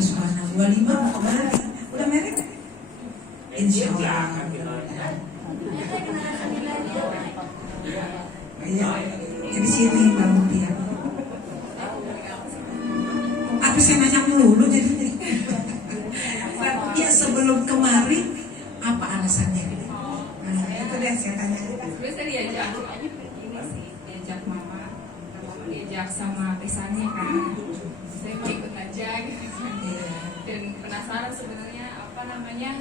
subhanahu. 25 mau kembali. Udah married? Insya Allah. Iya. Jadi sini Mbak Mutia. Apa saya nanya melulu jadinya? Ya sebelum kemari apa alasannya? Nah, itu deh saya tanya. Sebenarnya saya diajak ini sih, diajak mama diajak sama pesannya kan. Saya mau ikut aja gitu. Dan penasaran sebenarnya apa namanya?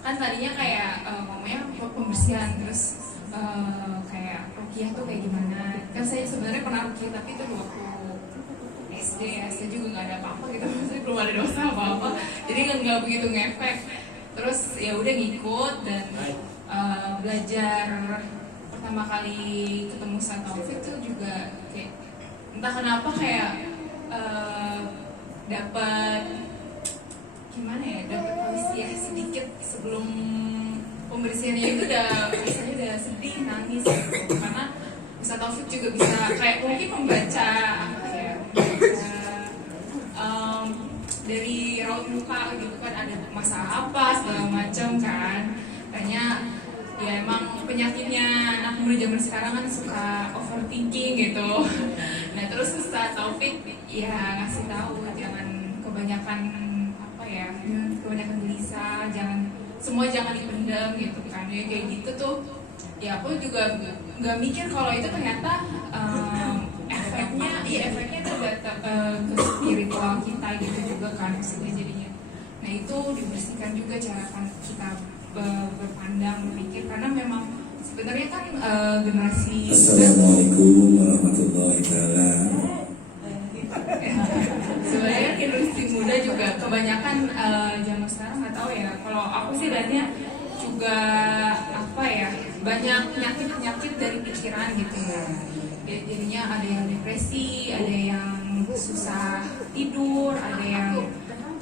Kan tadinya kayak mamanya pembersihan terus kayak ruqyah tuh kayak gimana? Kan saya sebenarnya pernah ruqyah tapi itu waktu SD ya, saya juga nggak ada apa-apa gitu, maksudnya belum ada dosa apa-apa, jadi nggak begitu ngefek. Terus ya udah ngikut dan belajar pertama kali ketemu Ustaz Taufik tuh juga kayak entah kenapa kayak dapat gimana ya, dapat tausiah sedikit sebelum pembersihannya itu rasanya udah sedih nangis gitu. Karena Ustaz Taufik juga bisa kayak mungkin membaca apa ya, dari raut muka gitu kan, ada masalah apa segala macam kan. Kayaknya ya emang penyakitnya anak muda zaman sekarang kan suka overthinking gitu. Nah terus Ustaz Taufik ya ngasih tahu jangan kebanyakan apa ya, kebanyakan gelisah, jangan dipendam gitu kan. Ya kayak gitu tuh ya aku juga nggak mikir kalau itu ternyata efeknya tuh ke spiritual kita gitu juga kan maksudnya jadinya. Nah itu dibersihkan juga cara kita berpandang, berpikir, karena memang sebenarnya kan generasi. Assalamualaikum warahmatullahi wabarakatuh. Sebenarnya generasi muda juga kebanyakan zaman sekarang nggak tahu ya. Kalau aku sih lihatnya juga apa ya, banyak penyakit dari pikiran gitu ya. Jadinya ada yang depresi, ada yang susah tidur, ada yang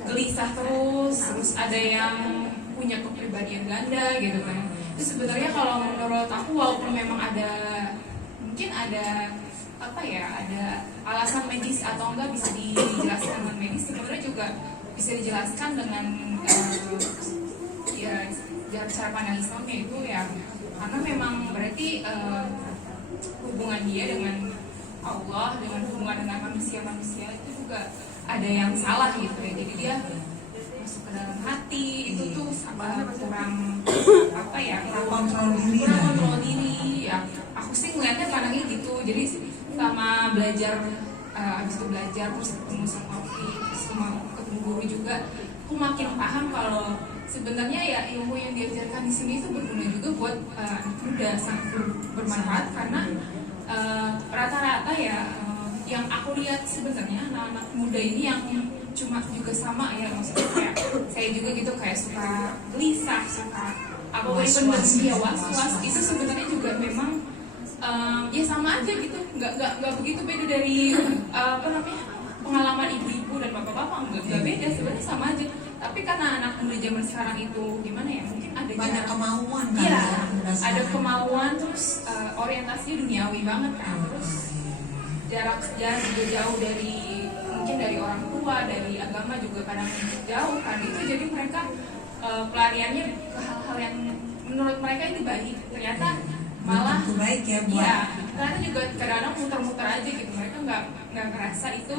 gelisah terus ada yang punya kepribadian ganda gitu kan. Itu sebenarnya kalau menurut aku walaupun memang mungkin ada apa ya, ada alasan medis atau enggak bisa dijelaskan dengan medis, sebenarnya juga bisa dijelaskan dengan ya cara pandang Islamnya itu ya, karena memang berarti hubungan dia dengan Allah, dengan hubungan dengan manusia itu juga ada yang salah gitu ya. Jadi dia masuk ke dalam hati itu tuh kurang apa ya, kurang kontrol diri ya. Aku sih ngeliatnya pandangnya gitu. Jadi sama belajar abis itu belajar terus ketemu sama ketemu guru juga, aku makin paham kalau sebenarnya ya ilmu yang diajarkan di sini itu berguna juga buat anak muda, sangat bermanfaat. Karena rata-rata ya yang aku lihat sebenarnya anak-anak muda ini yang cuma juga sama ya, maksudnya kayak saya juga gitu, kayak suka gelisah, suka apa was-was itu sebenarnya juga memang ya sama aja gitu, nggak begitu beda dari apa namanya, pengalaman ibu-ibu dan bapak-bapak, nggak beda sebenarnya, sama aja. Tapi karena anak muda zaman sekarang itu gimana ya, mungkin ada banyak kemauan kan ya, ada kemauan, terus orientasinya duniawi banget kan, terus jarak juga jauh dari mungkin dari orang tua, dari agama juga kadang jauh kan. Itu jadi mereka pelariannya ke hal-hal yang menurut mereka itu baik, ternyata malah baik ya, karena juga kadang-kadang muter-muter aja gitu, mereka nggak ngerasa itu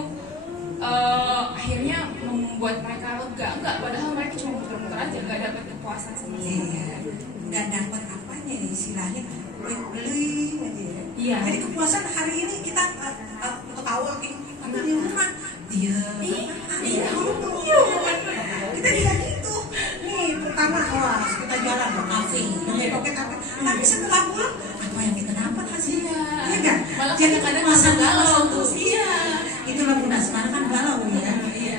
akhirnya membuat mereka lega, padahal mereka cuma muter-muter aja, nggak dapat kepuasan sama sekali. Nggak dapat apanya ya, istilahnya beli aja ya. Iya. Jadi kepuasan hari ini kita ketawa tapi di rumah dia kita juga gitu nih. Pertama wah kita jalan ke kafe poket apa, tapi setelah pulang apa yang kita dapat hasilnya, iya kan? Malah Jadi kadang-kadang kepuasan galau terus. Iya, itulah muda sekarang kan galau ya,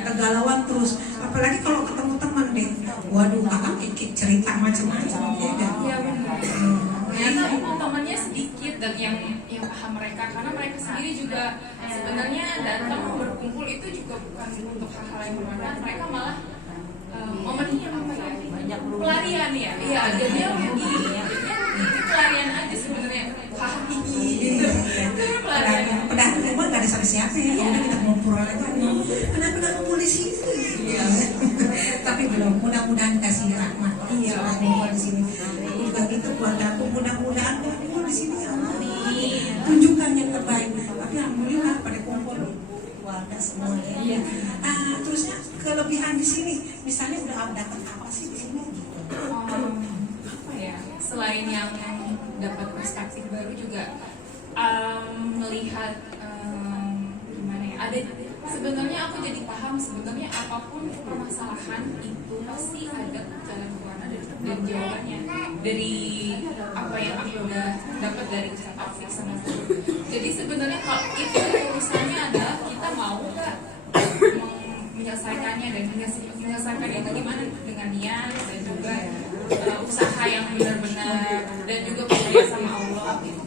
kegalauan terus. Apalagi kalau ketemu teman deh, waduh kakak kikik cerita macam-macam beda. Iya benar. Ternyata temannya sedikit dan yang paham mereka, karena mereka sendiri juga sebenarnya datang berkumpul itu juga bukan untuk hal-hal yang bermanfaat, mereka malah momennya apa ya, pelarian ya, iya, jadinya rugi, itu pelarian aja sebenarnya, hahaha gitu, pelarian. Pedang rumah nggak ada siapa ya, udah kita ngobrol aja. Kenapa nggak ngumpul di sini? Iya. Tapi belum, mudah-mudahan kasih rahmat. Iya, ngumpul di sini. Aku juga gitu keluarga aku, mudah-mudahan ngumpul di sini. Tunjukkan yang terbaik. Tapi alhamdulillah pada kumpul keluarga semuanya. Iya. Terusnya kelebihan di sini, misalnya udah dapat apa sih di sini? Apa ya? Selain yang dapat perspektif baru juga melihat gimana ya? Ada sebenarnya aku jadi paham sebenarnya apapun permasalahan itu pasti ada jalan keluarnya dan jawabannya dari apa yang aku udah dapat dari Taufik sama Zul. Jadi sebenarnya kalau itu urusannya adalah kita mau nggak menyelesaikannya dan menyelesaikan itu gimana dengan niat dan juga usaha yang benar-benar dan juga percaya sama Allah gitu.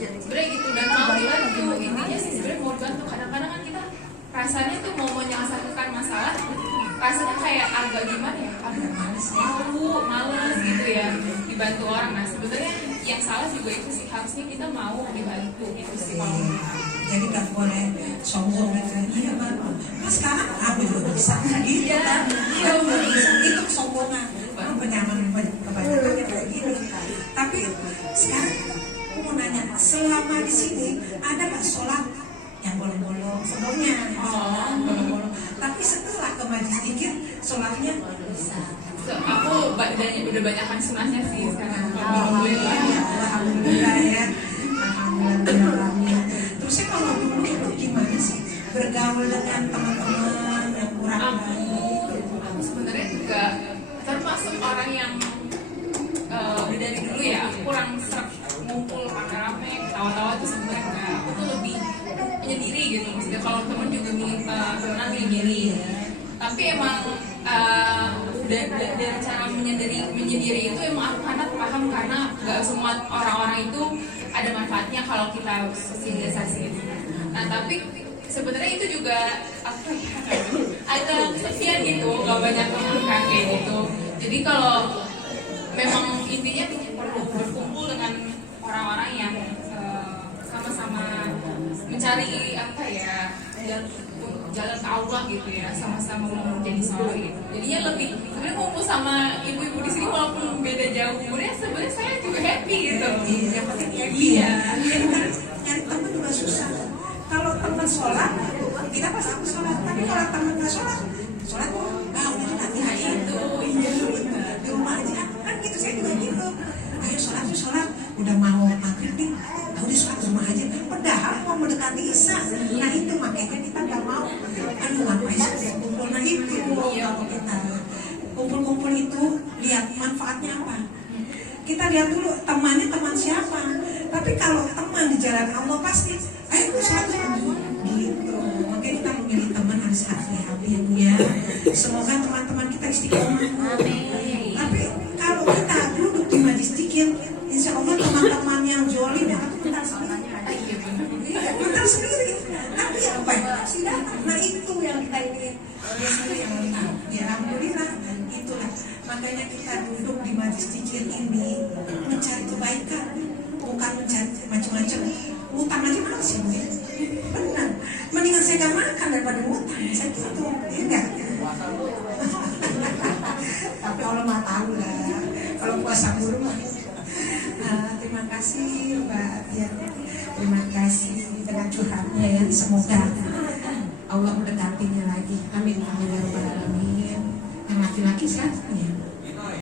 Sebenarnya gitu dan mau dibantu intinya sih sebenarnya mau dibantu. Kadang-kadang kan kita rasanya tuh mau menyelesaikan masalah rasanya kayak agak gimana ya, agak males gitu ya dibantu orang. Nah sebenarnya yang salah juga itu sih, harusnya kita mau dibantu gitu sih kalau jadi nggak boleh sombong gitu. Iya bang, nah sekarang aku juga bisa gitu kan? Iya bisa, itu kesombongan. Orang kebanyakan kayak gini. Tapi sekarang aku mau nanya, selama di sini ada nggak sholat yang bolong-bolong sebelumnya? Bolong-bolong. Tapi setelah ke majlis zikir, sholatnya bisa. Aku udah banyakan sunahnya sih sekarang. Alhamdulillah ya. Alhamdulillah. Terusnya kalau dulu itu gimana sih bergaul dengan teman-teman yang kurang baik? Aku sebenarnya juga termasuk orang yang udah dari dulu ya aku kurang serap ngumpul rame-rame ketawa-tawa itu sebenarnya enggak. Aku tuh lebih menyendiri gitu, maksudnya kalau teman juga temenan milih-milih. Tapi emang dari cara menyendiri itu emang aku karena paham karena nggak semua orang-orang itu ada manfaatnya kalau kita sosialisasi gitu. Nah tapi sebenarnya itu juga apa ya, agak kesepian gitu, nggak banyak teman kan kayak gitu. Jadi kalau memang intinya perlu berkumpul dengan orang-orang yang sama-sama mencari apa ya jalan ke Allah gitu ya, sama-sama mau menjadi soleh gitu. Jadinya lebih sebenarnya ngumpul sama ibu-ibu di sini walaupun beda jauh umurnya, sebenarnya saya juga happy gitu. Yang penting happy ya. Nyari teman juga susah. Kalau teman sholat, kita pasti sholat. Tapi kalau teman nggak sholat udah nanti hari itu. Iya, di rumah aja kan gitu. Saya juga gitu. Ayo sholat, udah mau maghrib nih. Udah sholat di rumah aja. Padahal mau mendekati isya. Nah itu makanya kita nggak mau. Aduh ngapain sih kumpul? Nah itu kalau kita kumpul-kumpul itu lihat manfaatnya apa. Kita lihat dulu temannya teman siapa. Tapi kalau teman di jalan Allah pasti, ayo sholat gitu. Makanya kita memilih teman harus hati-hati ya. Semoga teman-teman kita istiqomah. Tapi kalau kita duduk di majlis zikir, insya Allah teman-teman yang jolim ya itu bentar sendiri. Bentar sendiri. Tapi yang baik pasti datang. Nah itu yang kita ingin. Biasanya yang tahu. Ya alhamdulillah itulah. Makanya kita duduk di majlis zikir ini mencari kebaikan, bukan mencari macam-macam. Utang aja malas ya Bu. Benar. Mendingan saya gak makan daripada utang. Saya gitu. Enggak. Tapi Allah mah tahu lah. Kalau puasa mulu mah. Terima kasih Mbak Tia. Terima kasih dengan curhatnya ya. Semoga Allah mendekatinya lagi. Amin. Amin ya rabbal alamin. Yang laki-laki siapa ya?